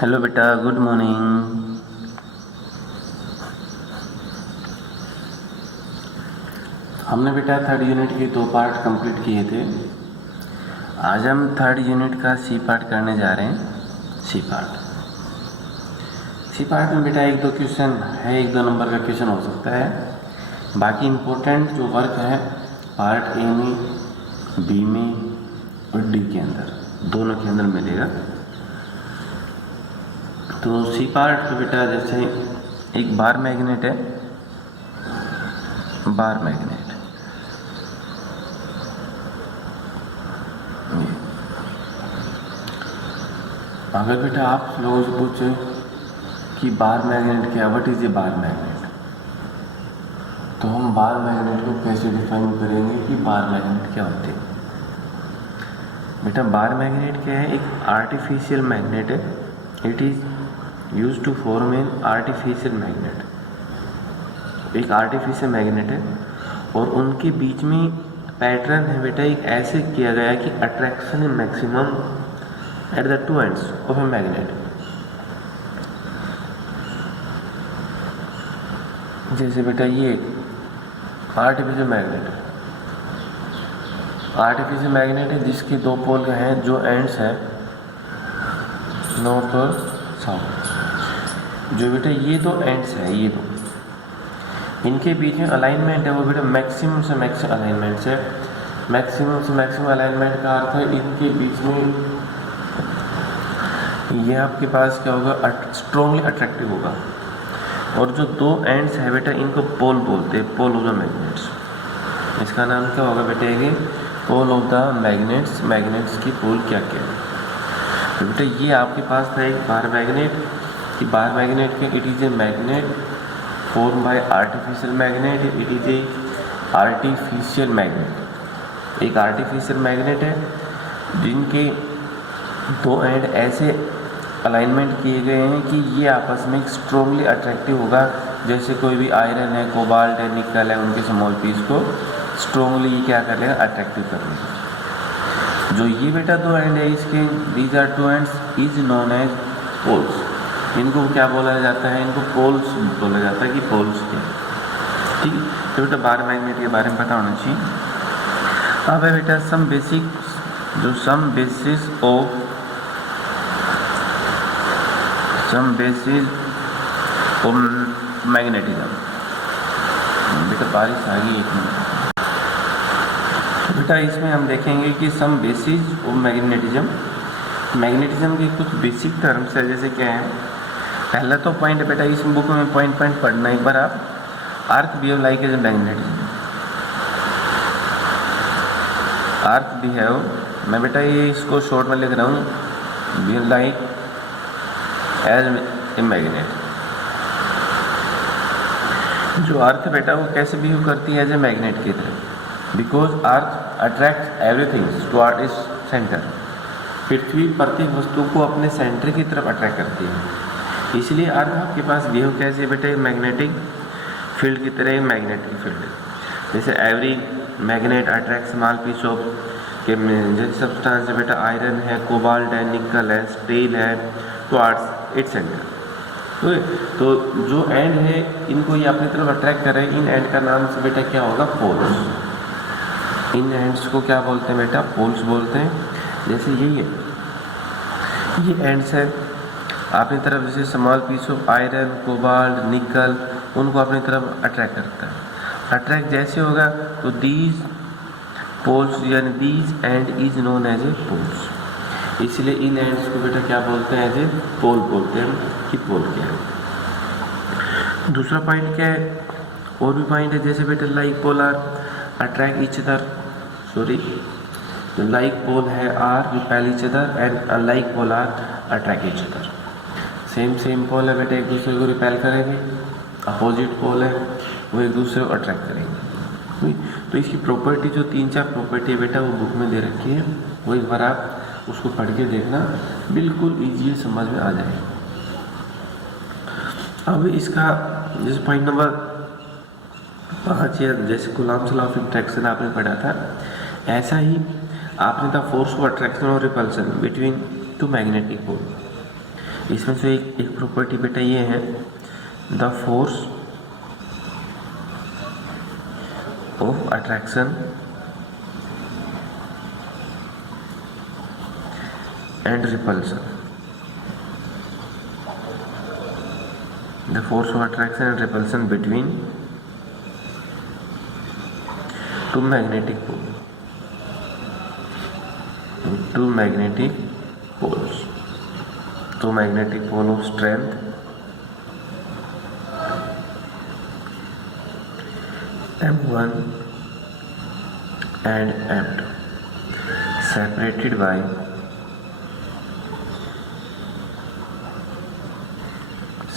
Hello बेटा, good morning. हमने बेटा थर्ड यूनिट के 2 पार्ट कंप्लीट किए थे। आज हम थर्ड यूनिट का सी पार्ट करने जा रहे हैं। सी पार्ट में बेटा 1-2 क्वेश्चन है, 1-2 नंबर का क्वेश्चन हो सकता है। बाकी इम्पोर्टेंट जो वर्क है पार्ट ए में, बी में और डी के अंदर, दोनों के अंदर मिलेगा। तो सी पार्ट तो बेटा जैसे एक बार मैग्नेट है, बार मैग्नेट अगर बेटा आप लोगों से पूछे कि बार मैग्नेट क्या, what is a bar magnet, तो हम बार मैग्नेट को कैसे डिफाइन करेंगे कि बार मैग्नेट क्या होते हैं। बेटा बार मैग्नेट क्या है, एक आर्टिफिशियल मैग्नेट है। It is use to form an artificial magnet. एक आर्टिफिशियल मैग्नेट है और उनके बीच में पैटर्न है बेटा एक ऐसे किया गया है कि अट्रैक्शन है maximum at the two ends of a magnet. जैसे बेटा ये आर्टिफिशियल मैग्नेट है जिसके 2 पोल हैं, जो एंड्स हैं नॉर्थ और साउथ। जो बेटा ये 2 एंड्स हैं, ये 2 इनके बीच में अलाइनमेंट है वो बेटा मैक्सिमम से मैक्सिमम अलाइनमेंट है। मैक्सिमम से मैक्सिमम अलाइनमेंट का अर्थ है इनके बीच में ये आपके पास क्या होगा, स्ट्रॉन्गली अट्रैक्टिव होगा। और जो 2 एंड्स है बेटा इनको पोल बोलते हैं, पोल ऑफ द मैग्नेट्स। इसका नाम क्या होगा बेटा, ये pole of the magnets. Magnets की पोल क्या क्या है तो बेटा ये आपके पास था एक बार मैग्नेट। कि बार मैग्नेट के it is a magnet form by artificial magnet. It is a artificial magnet, एक आर्टिफिशियल मैग्नेट है जिनके 2 एंड ऐसे अलाइनमेंट किए गए हैं कि ये आपस में स्ट्रॉन्गली अट्रैक्टिव होगा। जैसे कोई भी आयरन है, कोबाल्ट है, निकल है, उनके स्मॉल पीस को स्ट्रॉन्गली ये क्या कर लेगा, अट्रैक्टिव कर लेगा। जो ये बेटा 2 एंड है इसके, these are 2 ends is known as poles. इनको क्या बोला जाता है, इनको पोल्स बोला जाता है कि पोल्स क्या है। ठीक है, तो बेटा बार मैग्नेट के बारे में पता होना चाहिए। अब है बेटा सम बेसिस ऑफ मैग्नेटिज्म। बेटा बारिश आ गई, 1 मिनट। तो बेटा इसमें हम देखेंगे कि सम बेसिस ऑफ मैग्नेटिज्म के कुछ बेसिक टर्म्स है। जैसे क्या है, पहला तो पॉइंट बेटा इस बुक में पॉइंट पढ़ना। एक बार आप earth behave like as magnetism. Earth behave, मैं बेटा ये इसको शॉर्ट में लिख रहा हूँ, behave like as a magnet. जो अर्थ बेटा वो कैसे बिहेव करती है एज ए मैग्नेट की तरह, because earth attract everything toward its centre. पृथ्वी प्रत्येक वस्तु को अपने सेंटर की तरफ अट्रैक्ट करती है। इसलिए अर्थ आपके पास बिहेव कैसे बेटा, मैग्नेटिक फील्ड की तरह, मैग्नेटिक फील्ड। जैसे every magnet attract small piece of के जैसे सब्सटेंस है बेटा, आयरन है, कोबाल्ट है, निकल है, स्टील है, टुवर्ड्स इट्स सेंटर। तो जो एंड है इनको ये अपनी तरफ अट्रैक्ट कर रहे हैं। इन एंड का नाम से बेटा क्या होगा, पोल्स। इन एंड्स को क्या बोलते हैं बेटा, पोल्स बोलते हैं। जैसे यही है, ये एंड्स है अपनी तरफ, जैसे small piece of iron, cobalt, nickel, उनको अपनी तरफ अट्रैक्ट करता है। अट्रैक्ट जैसे होगा तो दीज पोल्स यानी these end is known as a poles. इसलिए इन एंड्स को बेटा क्या बोलते हैं, एज ए पोल बोलते हैं कि पोल क्या है। दूसरा पॉइंट क्या है, और भी पॉइंट है। जैसे बेटा like polar attract each other, जो लाइक पोल है are repel each other and unlike pole are attract each other. Same pole है बेटा, एक दूसरे को रिपेल करेंगे। अपोजिट पोल है वो एक दूसरे को अट्रैक्ट करेंगे। तो इसकी प्रॉपर्टी जो 3-4 प्रॉपर्टी है बेटा वो बुक में दे रखी है, वो एक बार आप उसको पढ़ के देखना, बिल्कुल ईजी समझ में आ जाएगा। अब इसका जैसे पॉइंट नंबर 5 या जैसे कूलॉम्स लॉ ऑफ अट्रैक्शन आपने पढ़ा था, ऐसा ही आपने था फोर्स ऑफ अट्रैक्शन और रिपल्सन बिटवीन 2 मैग्नेटिक पोल। इसमें से एक प्रॉपर्टी बेटा ये है, the force of attraction and repulsion, the force of attraction and repulsion between two magnetic poles, two magnetic pole of strength M1 and M2 separated by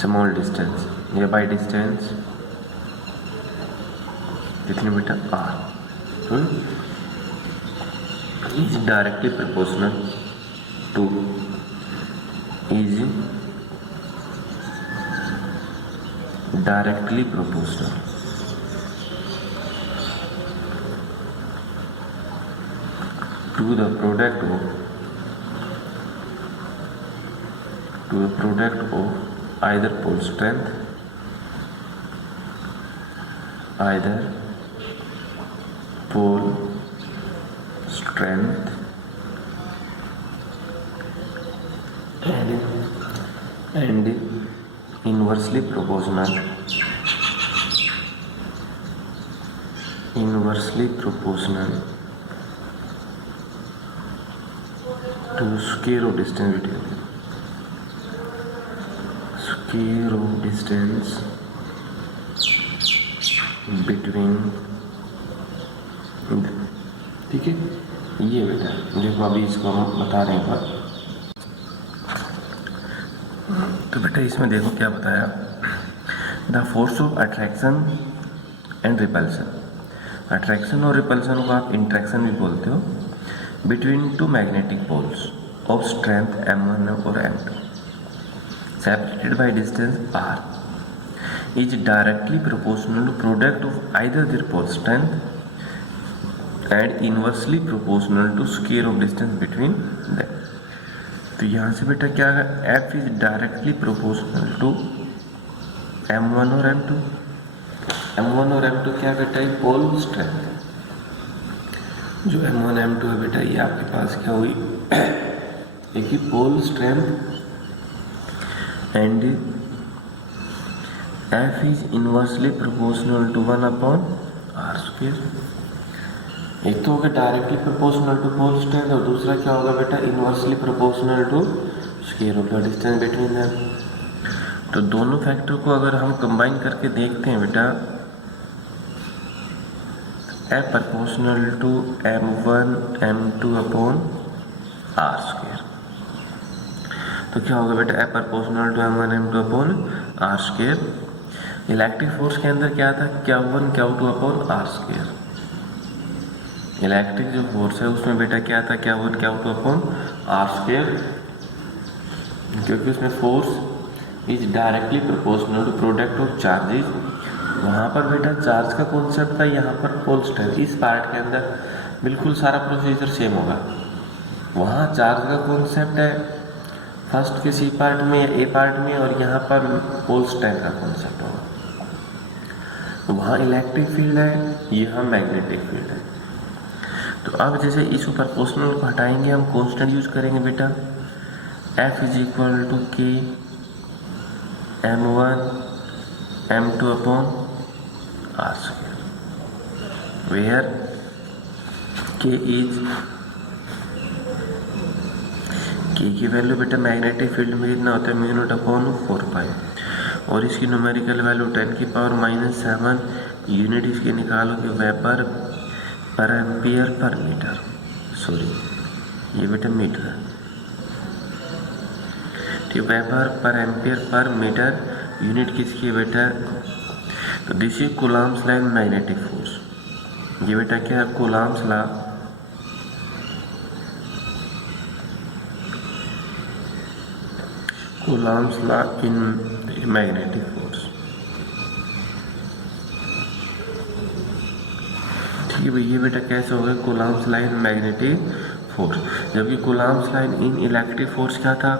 small distance, nearby distance कितनी बेटा R, is directly proportional to to the product of either pole strength and inversely proportional to square of distance between ठीक है। ये बेटा देखो अभी इसको हम बता रहे हैं। तो बेटा इसमें देखो क्या बताया, the force of attraction and repulsion, attraction और रिपल्सन को आप इंट्रैक्शन भी बोलते हो, between two magnetic poles of strength M1 और M2 separated by distance R is directly proportional to product of either their pole strength and inversely proportional to square of distance between them। तो यहाँ से बेटा क्या है, F is directly proportional to M1 और M2। M1 और M2 क्या बेटा है, पोल स्ट्रेंथ। जो M1 M2 है बेटा ये आपके पास क्या हुई, एक ही pole strength, and F is inversely proportional to 1/r²। एक तो होगा directly proportional to pole strength और दूसरा क्या होगा बेटा, inversely proportional to square of the distance between them. तो दोनों फैक्टर को अगर हम कंबाइन करके देखते हैं बेटा, F proportional to M1 M2/r²। तो क्या होगा बेटा, F proportional to M1 M2/r²। Electric force के अंदर क्या था, Q1 Q2/r²। इलेक्ट्रिक जो फोर्स है उसमें बेटा क्या था, Q1 Q2/r², क्योंकि उसमें force is directly proportional to product of charges. वहाँ पर बेटा चार्ज का कॉन्सेप्ट था, यहाँ पर पोल स्ट्रेंथ। इस पार्ट के अंदर बिल्कुल सारा प्रोसीजर सेम होगा। वहाँ चार्ज का कॉन्सेप्ट है फर्स्ट के सी पार्ट में या ए पार्ट में, और यहाँ पर पोल स्ट्रेंथ का कॉन्सेप्ट होगा। वहाँ इलेक्ट्रिक फील्ड है, यहाँ मैग्नेटिक फील्ड है। तो अब जैसे इस प्रोपोर्शनल को हटाएंगे, हम कांस्टेंट यूज करेंगे बेटा, F = K M1 M2/r², where K की वैल्यू बेटा मैग्नेटिक फील्ड में कितना होता है, μ0/4π, और इसकी न्यूमेरिकल वैल्यू 10⁻⁻7 यूनिट इसकी निकालोगे वेबर पर एम्पियर पर मीटर, सॉरी ये बेटा मीटर है, ठीक, वेबर पर एम्पियर पर मीटर यूनिट किसकी है बेटा। तो this is Coulomb's law in magnetic force. ये बेटा क्या है, Coulomb's law in magnetic force. ठीक है भाई, ये बेटा कैसे होगा, Coulomb's law in magnetic force. जबकि Coulomb's law in electric force क्या था,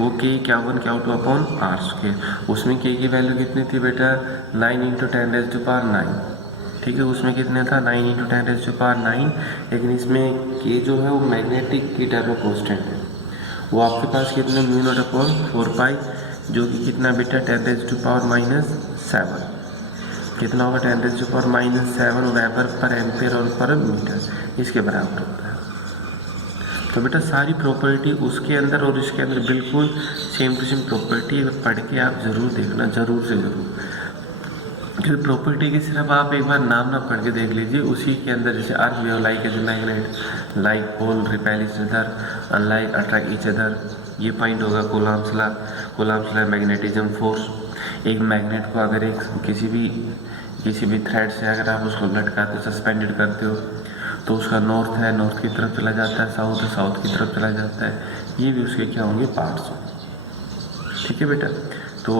वो K51 Q2 upon R square. उसमें K की वैल्यू कितनी थी बेटा 9 × 10⁹ ठीक है, उसमें कितने था 9 × 10⁹ लेकिन इसमें K जो है वो मैग्नेटिक की टर्म कांस्टेंट है, वो आपके पास कितने μ0/4π जो कि कितना बेटा 10⁻⁻7 कितना होगा 10⁻⁻7 वेबर पर एम्पेयर और पर मीटर इसके बराबर होता है। तो बेटा सारी प्रॉपर्टी उसके अंदर और इसके अंदर बिल्कुल सेम टू सेम प्रॉपर्टी पढ़ के आप ज़रूर देखना, ज़रूर से ज़रूर, क्योंकि प्रॉपर्टी की सिर्फ आप एक बार नाम ना पढ़ के देख लीजिए, उसी के अंदर जैसे earth way like as magnet, like pole repel each other, unlike attract each other, ये पॉइंट होगा कूलम्ब्स लॉ मैग्नेटिज्म फोर्स। एक मैग्नेट को अगर एक किसी भी थ्रेड से अगर आप उसको लटकाते हो, सस्पेंडेड करते हो, तो उसका नॉर्थ है नॉर्थ की तरफ चला जाता है, साउथ है साउथ की तरफ चला जाता है, ये भी उसके क्या होंगे पार्ट्स होंगे। ठीक है बेटा, तो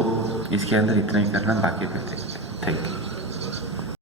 इसके अंदर इतना ही करना, बाकी फिर देखते हैं। Thank you.